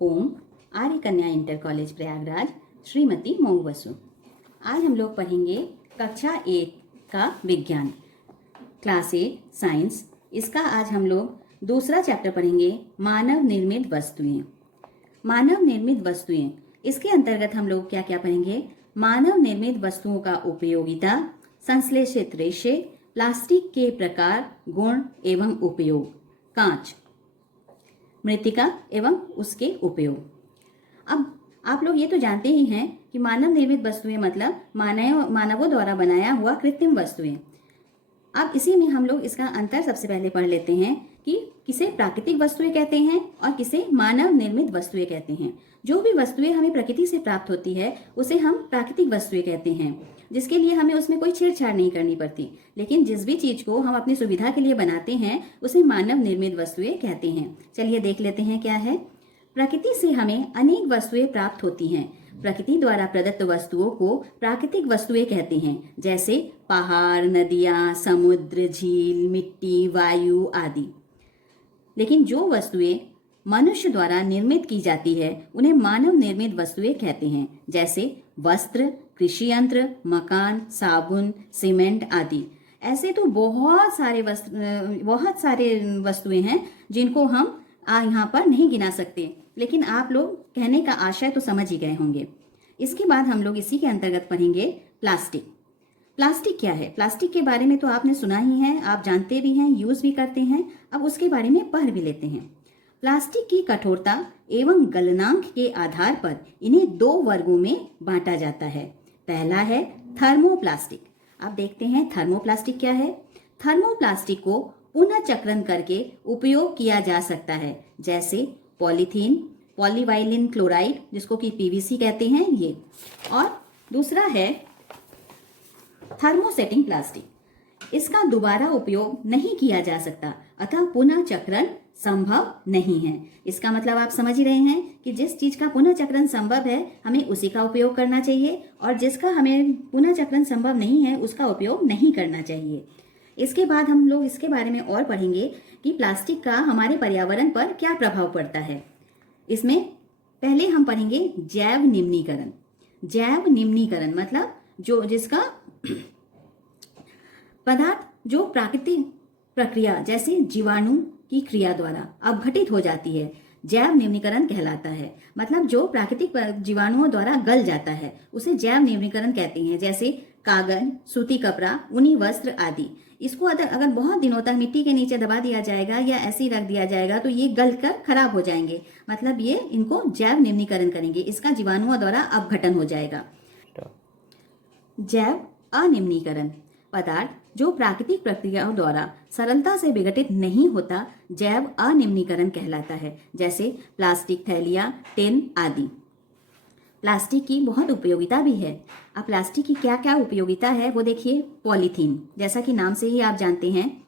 ओम आर्य कन्या inter college Prayagraj Shrimati मोंग Basu. आज हम लोग पढ़ेंगे कक्षा 1 का विज्ञान, क्लास 8 साइंस। इसका आज हम लोग दूसरा चैप्टर पढ़ेंगे, मानव निर्मित वस्तुएं। मानव निर्मित वस्तुएं, इसके अंतर्गत हम लोग क्या क्या पढ़ेंगे? मानव निर्मित वस्तुओं का उपयोगिता, संश्लेषित रेशे, प्लास्टिक के प्रकार, गुण एवं उपयोग, कांच, मृत्तिका एवं उसके उपयोग। अब आप लोग ये तो जानते ही हैं कि मानव निर्मित वस्तुएं मतलब मानवों द्वारा बनाया हुआ कृत्रिम वस्तुएं। अब इसी में हम लोग इसका अंतर सबसे पहले पढ़ लेते हैं कि किसे प्राकृतिक वस्तुएं कहते हैं और किसे मानव निर्मित वस्तुएं कहते हैं। जो भी वस्तुएं हमें प्रकृति से प्राप्त होती है उसे हम प्राकृतिक वस्तुएं कहते हैं, जिसके लिए हमें उसमें कोई छेड़छाड़ नहीं करनी पड़ती। लेकिन जिस भी चीज को हम अपनी सुविधा के लिए बनाते हैं उसे मानव निर्मित वस्तुएं कहते हैं। चलिए देख लेते हैं क्या है। प्रकृति से हमें अनेक वस्तुएं प्राप्त होती हैं। प्रकृति द्वारा प्रदत्त वस्तुओं को प्राकृतिक वस्तुएं कहते हैं, जैसे पहाड़, नदियां, समुद्र, झील, मिट्टी, वायु आदि। लेकिन जो वस्तुएं मनुष्य द्वारा निर्मित की जाती है उन्हें मानव निर्मित वस्तुएं कहते हैं, जैसे वस्त्र, कृषि यंत्र, मकान, साबुन, सीमेंट आदि। ऐसे तो बहुत सारे वस्तुएं हैं जिनको हम यहाँ पर नहीं गिना सकते, लेकिन आप लोग कहने का आशय तो समझ ही गए होंगे। इसके बाद हम लोग इसी के अंतर्गत पढ़ेंगे प्लास्टिक। प्लास्टिक क्या है? प्लास्टिक के बारे में तो आपने सुना ही है, आप जानते भी हैं, यूज भी करते हैं। अब उसके बारे में पढ़ भी लेते हैं। प्लास्टिक की कठोरता एवं गलनांक के आधार पर इन्हें 2 वर्गों में बांटा जाता है। पहला है थर्मोप्लास्टिक। अब देखते हैं थर्मोप्लास्टिक क्या है। थर्मोप्लास्टिक को पुनः चक्रण करके उपयोग किया जा सकता है, जैसे पॉलीथीन, पॉलीवाइलिन क्लोराइड जिसको कि पीवीसी कहते हैं ये। और दूसरा है थर्मोसेटिंग प्लास्टिक। इसका दोबारा उपयोग नहीं किया जा सकता, अतः पुनः चक्रण संभव नहीं है। इसका मतलब आप समझ ही रहे हैं कि जिस चीज का पुनः चक्रण संभव है हमें उसी का उपयोग करना चाहिए, और जिसका हमें पुनः चक्रण संभव नहीं है उसका उपयोग नहीं करना चाहिए। इसके बाद हम लोग इसके बारे में और पढ़ेंगे कि प्लास्टिक का हमारे पर्यावरण पर क्या प्रभाव पड़ता है। इसमें पहले हम पढ़ेंगे जैव निम्नीकरण। जैव निम्नीकरण मतलब जिसका पदार्थ जो प्राकृतिक प्रक्रिया जैसे जीवाणु की क्रिया द्वारा अपघटित हो जाती है, जैव निम्नीकरण कहलाता है। मतलब जो प्राकृतिक जीवाणुओं द्वारा गल जाता है उसे जैव निम्नीकरण कहते हैं, जैसे कागज, सूती कपड़ा, ऊनी वस्त्र आदि। इसको अगर बहुत दिनों तक मिट्टी के नीचे दबा दिया जाएगा या ऐसे ही रख दिया जाएगा तो ये गल कर खराब हो जाएंगे, मतलब ये इनको जैव निम्नीकरण करेंगे, इसका जीवाणुओं द्वारा अपघटन हो जाएगा। जैव अनिम्नीकरण पदार्थ जो प्राकृतिक प्रक्रियाओं द्वारा सरलता से विघटित नहीं होता जैव अनिम्नीकरण कहलाता है, जैसे प्लास्टिक थैलियाँ, टिन आदि। प्लास्टिक की बहुत उपयोगिता भी है। अब प्लास्टिक की क्या क्या उपयोगिता है वो देखिए। पॉलीथीन, जैसा कि नाम से ही आप जानते हैं,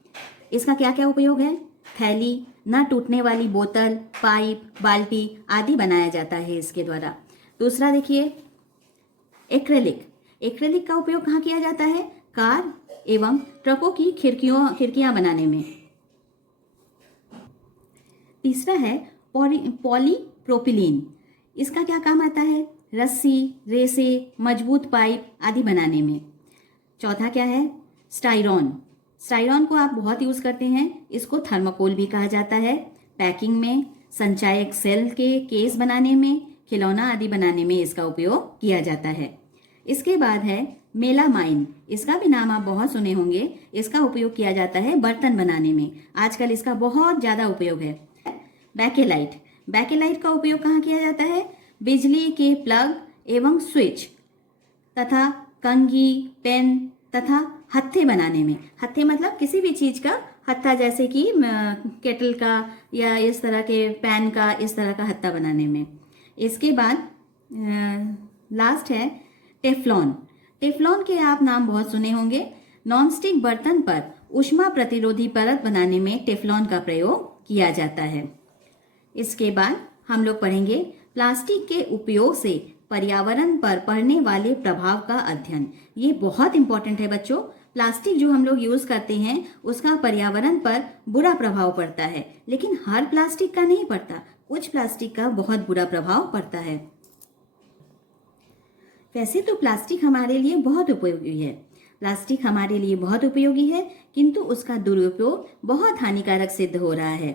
इसका क्या क्या उपयोग है? थैली, न टूटने वाली बोतल, पाइप, बाल्टी आदि बनाया जाता है इसके द्वारा। दूसरा देखिए एक्रेलिक। एक्रेलिक का उपयोग कहाँ किया जाता है? कार एवं ट्रकों की खिड़कियां बनाने में। तीसरा है पॉलीप्रोपिलीन। इसका क्या काम आता है? रस्सी, रेसे, मजबूत पाइप आदि बनाने में। चौथा क्या है? स्टाइरॉन। स्टाइरॉन को आप बहुत यूज करते हैं, इसको थर्माकोल भी कहा जाता है। पैकिंग में, संचायक सेल के केस बनाने में, खिलौना आदि बनाने में इसका उपयोग किया जाता है। इसके बाद है मेलामाइन। इसका भी नाम आप बहुत सुने होंगे। इसका उपयोग किया जाता है बर्तन बनाने में, आजकल इसका बहुत ज्यादा उपयोग है। बैकेलाइट। बैकेलाइट का उपयोग कहाँ किया जाता है? बिजली के प्लग एवं स्विच तथा कंघी, पेन तथा हत्थे बनाने में। हत्थे मतलब किसी भी चीज का हत्था, जैसे कि केटल का या इस तरह के पैन का, इस तरह का हत्था बनाने में। इसके बाद लास्ट है टेफ्लॉन। टेफ्लॉन के आप नाम बहुत सुने होंगे। नॉनस्टिक बर्तन पर ऊष्मा प्रतिरोधी परत बनाने में टेफ्लॉन का प्रयोग किया जाता है। इसके बाद हम लोग पढ़ेंगे प्लास्टिक के उपयोग से पर्यावरण पर पड़ने वाले प्रभाव का अध्ययन। ये बहुत इंपॉर्टेंट है बच्चों। प्लास्टिक जो हम लोग यूज करते हैं उसका पर्यावरण पर बुरा प्रभाव पड़ता है, लेकिन हर प्लास्टिक का नहीं पड़ता। उच्च प्लास्टिक का बहुत बुरा प्रभाव पड़ता है। वैसे तो प्लास्टिक हमारे लिए बहुत उपयोगी है, प्लास्टिक हमारे लिए बहुत उपयोगी है, किंतु उसका दुरुपयोग बहुत हानिकारक सिद्ध हो रहा है।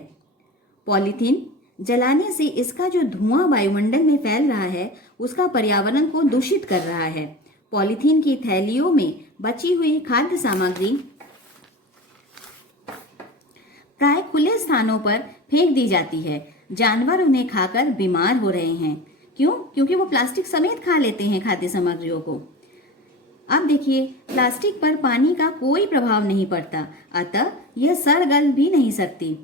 पॉलीथीन जलाने से इसका जो धुआं वायुमंडल में फैल रहा है उसका पर्यावरण को दूषित कर रहा है। पॉलीथीन की थैलियों में बची हुई खाद्य सामग्री प्राय खुले स्थानों पर फेंक दी जाती है। जानवर उन्हें खाकर बीमार हो रहे हैं। क्यों? क्योंकि वो प्लास्टिक समेत खा लेते हैं खाद्य सामग्रियों को। अब देखिए, प्लास्टिक पर पानी का कोई प्रभाव नहीं पड़ता, अतः यह सड़ गल भी नहीं सकती।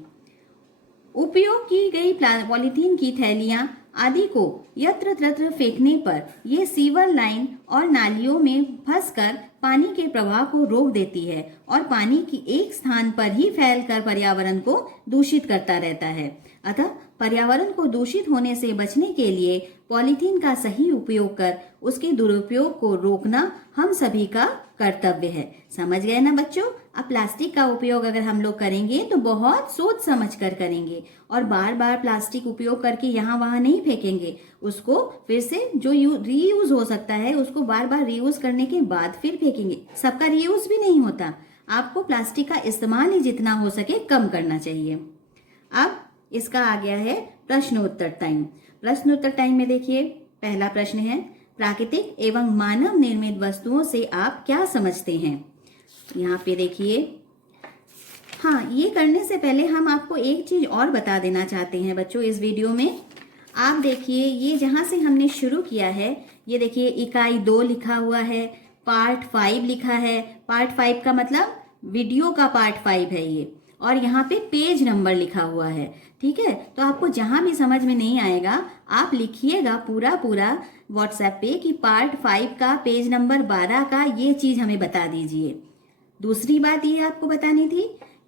उपयोग की गई पॉलीथीन की थैलियां आदि को यत्र तत्र फेंकने पर यह सीवर लाइन और नालियों में फंसकर पानी के प्रवाह को रोक देती है और पानी की एक स्थान पर ही फैलकर पर्यावरण को दूषित करता रहता है। अतः पर्यावरण को दूषित होने से बचने के लिए पॉलीथीन का सही उपयोग कर उसके दुरुपयोग को रोकना हम सभी का कर्तव्य है। समझ गए ना बच्चों? अब प्लास्टिक का उपयोग अगर हम लोग करेंगे तो बहुत सोच समझ कर करेंगे और बार बार प्लास्टिक उपयोग करके यहाँ वहाँ नहीं फेंकेंगे। उसको फिर से जो रीयूज हो सकता है उसको बार बार रीयूज करने के बाद फिर फेंकेंगे। सबका रीयूज भी नहीं होता। आपको प्लास्टिक का इस्तेमाल ही जितना हो सके कम करना चाहिए। अब इसका आ गया है प्रश्नोत्तर टाइम। प्रश्नोत्तर टाइम में देखिए, पहला प्रश्न है, प्राकृतिक एवं मानव निर्मित वस्तुओं से आप क्या समझते हैं? यहाँ पे देखिए, हाँ, ये करने से पहले हम आपको एक चीज और बता देना चाहते हैं बच्चों इस वीडियो में। आप देखिए, ये जहाँ से हमने शुरू किया है, ये देखिए इकाई 2 लिखा हुआ है, पार्ट 5 लिखा है। पार्ट 5 का मतलब वीडियो का पार्ट 5 है ये, और यहाँ पे पेज नंबर लिखा हुआ है। ठीक है, तो आपको जहां भी समझ में नहीं आएगा आप लिखिएगा पूरा व्हाट्सएप पे कि पार्ट 5 का पेज नंबर 12 का ये चीज हमें बता दीजिए। दूसरी बात ये आपको बतानी थी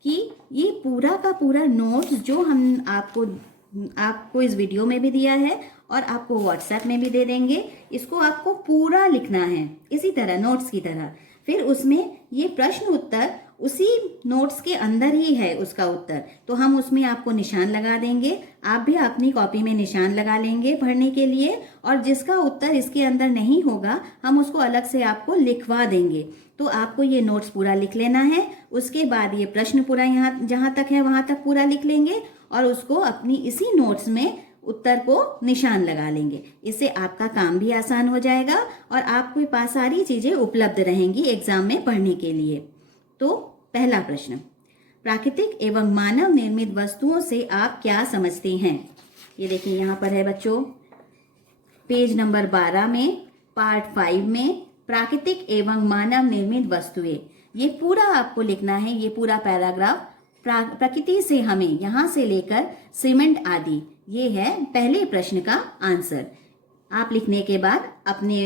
कि ये पूरा का पूरा नोट्स जो हम आपको इस वीडियो में भी दिया है और आपको व्हाट्सएप में भी दे देंगे, इसको आपको पूरा लिखना है इसी तरह नोट्स की तरह। फिर उसमें ये प्रश्न उत्तर उसी नोट्स के अंदर ही है उसका उत्तर, तो हम उसमें आपको निशान लगा देंगे। आप भी अपनी कॉपी में निशान लगा लेंगे पढ़ने के लिए, और जिसका उत्तर इसके अंदर नहीं होगा हम उसको अलग से आपको लिखवा देंगे। तो आपको ये नोट्स पूरा लिख लेना है। उसके बाद ये प्रश्न पूरा यहाँ जहाँ तक है वहां तक पूरा लिख लेंगे और उसको अपनी इसी नोट्स में उत्तर को निशान लगा लेंगे। इससे आपका काम भी आसान हो जाएगा और आपके पास सारी चीजें उपलब्ध रहेंगी एग्जाम में पढ़ने के लिए। तो पहला प्रश्न, प्राकृतिक एवं मानव निर्मित वस्तुओं से आप क्या समझते हैं? ये देखिए यहाँ पर है बच्चों, पेज नंबर 12 में पार्ट 5 में प्राकृतिक एवं मानव निर्मित वस्तुएं, ये पूरा आपको लिखना है। ये पूरा पैराग्राफ प्रकृति से हमें यहाँ से लेकर सीमेंट आदि, ये है पहले प्रश्न का आंसर। आप लिखने के बाद अपने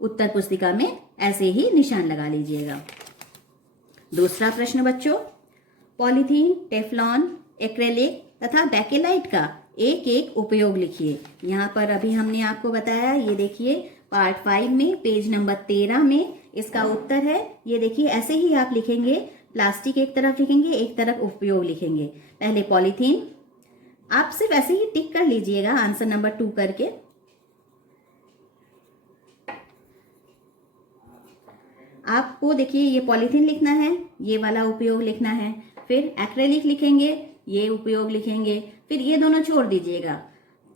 उत्तर पुस्तिका में ऐसे ही निशान लगा लीजिएगा। दूसरा प्रश्न बच्चों, पॉलीथीन, टेफ्लॉन, एक्रेलिक तथा बैकेलाइट का एक एक उपयोग लिखिए। यहाँ पर अभी हमने आपको बताया, ये देखिए पार्ट 5 में पेज नंबर 13 में इसका उत्तर है। ये देखिए ऐसे ही आप लिखेंगे, प्लास्टिक एक तरफ लिखेंगे, एक तरफ उपयोग लिखेंगे। पहले पॉलीथीन, आप सिर्फ ऐसे ही टिक कर लीजिएगा आंसर नंबर 2 करके। आपको देखिए ये पॉलीथीन लिखना है, ये वाला उपयोग लिखना है। फिर एक्रेलिक लिखेंगे, ये उपयोग लिखेंगे। फिर ये दोनों छोड़ दीजिएगा,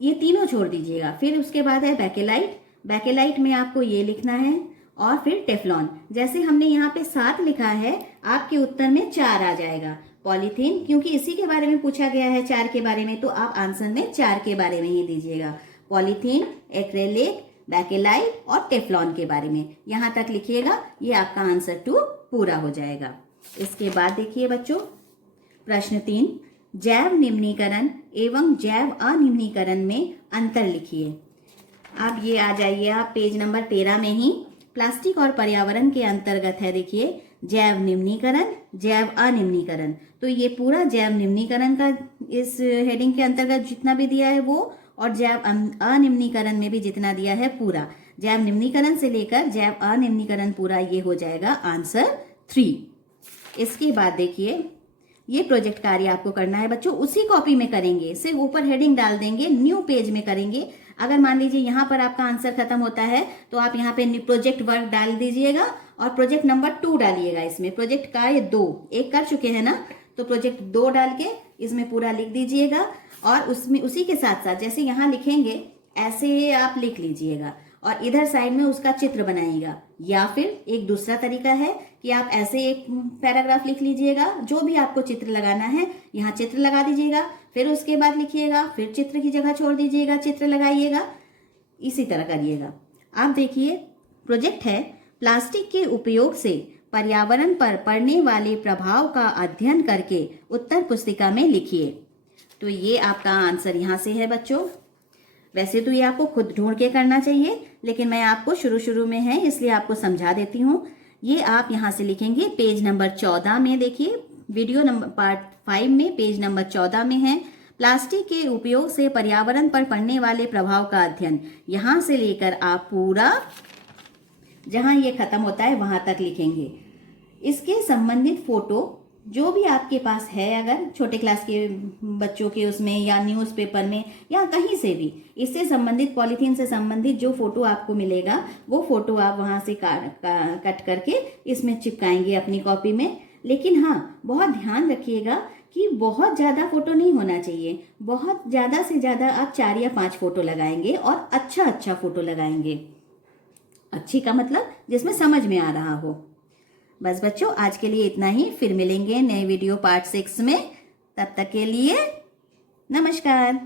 ये तीनों छोड़ दीजिएगा। फिर उसके बाद है बैकेलाइट, बैकेलाइट में आपको ये लिखना है। और फिर टेफ्लॉन, जैसे हमने यहाँ पे 7 लिखा है, आपके उत्तर में 4 आ जाएगा। पॉलीथीन क्योंकि इसी के बारे में पूछा गया है 4 के बारे में, तो आप आंसर में 4 के बारे में ही दीजिएगा। पॉलीथीन, एक्रेलिक, बैकेलाइट और टेफ्लॉन के बारे में यहाँ तक लिखिएगा। ये आपका आंसर 2 पूरा हो जाएगा। इसके बाद देखिए बच्चों, प्रश्न 3, जैव निम्नीकरण एवं जैव अनिम्नीकरण में अंतर लिखिए। अब ये आ जाइए आप पेज नंबर 13 में ही, प्लास्टिक और पर्यावरण के अंतर्गत है। देखिए जैव निम्नीकरण, जैव अनिम्नीकरण। तो ये पूरा जैव निम्नीकरण का इस हेडिंग के अंतर्गत जितना भी दिया है वो, और जैव अनिम्नीकरण में भी जितना दिया है पूरा, जैव निम्नीकरण से लेकर जैव अनिम्नीकरण पूरा, ये हो जाएगा आंसर 3। इसके बाद देखिए ये प्रोजेक्ट कार्य आपको करना है बच्चों, उसी कॉपी में करेंगे, सिर्फ ऊपर हेडिंग डाल देंगे, न्यू पेज में करेंगे। अगर मान लीजिए यहाँ पर आपका आंसर खत्म होता है तो आप यहाँ पे प्रोजेक्ट वर्क डाल दीजिएगा और प्रोजेक्ट नंबर 2 डालिएगा। इसमें प्रोजेक्ट कार्य 2 एक कर चुके हैं ना, तो प्रोजेक्ट 2 डाल के इसमें पूरा लिख दीजिएगा। और उसमें उसी के साथ साथ जैसे यहाँ लिखेंगे ऐसे आप लिख लीजिएगा और इधर साइड में उसका चित्र बनाइएगा। या फिर एक दूसरा तरीका है कि आप ऐसे एक पैराग्राफ लिख लीजिएगा, जो भी आपको चित्र लगाना है यहाँ चित्र लगा दीजिएगा, फिर उसके बाद लिखिएगा, फिर चित्र की जगह छोड़ दीजिएगा, चित्र लगाइएगा, इसी तरह करिएगा। आप देखिए प्रोजेक्ट है प्लास्टिक के उपयोग से पर्यावरण पर पड़ने वाले प्रभाव का अध्ययन करके उत्तर पुस्तिका में लिखिए। तो ये आपका आंसर यहाँ से है बच्चों। वैसे तो ये आपको खुद ढूंढ के करना चाहिए, लेकिन मैं आपको शुरू में है इसलिए आपको समझा देती हूँ। ये आप यहाँ से लिखेंगे पेज नंबर 14 में, देखिए वीडियो नंबर पार्ट 5 में पेज नंबर 14 में है प्लास्टिक के उपयोग से पर्यावरण पर पड़ने वाले प्रभाव का अध्ययन। यहाँ से लेकर आप पूरा जहाँ ये खत्म होता है वहां तक लिखेंगे। इसके संबंधित फोटो जो भी आपके पास है, अगर छोटे क्लास के बच्चों के उसमें या न्यूज़पेपर में या कहीं से भी इससे संबंधित पॉलीथीन से संबंधित जो फोटो आपको मिलेगा वो फोटो आप वहां से कट करके इसमें चिपकाएंगे अपनी कॉपी में। लेकिन हाँ, बहुत ध्यान रखिएगा कि बहुत ज़्यादा फोटो नहीं होना चाहिए। बहुत ज़्यादा से ज़्यादा आप 4 या 5 फोटो लगाएंगे और अच्छा फोटो लगाएंगे। अच्छी का मतलब जिसमें समझ में आ रहा हो। बस बच्चों आज के लिए इतना ही, फिर मिलेंगे नए वीडियो पार्ट 6 में। तब तक के लिए नमस्कार।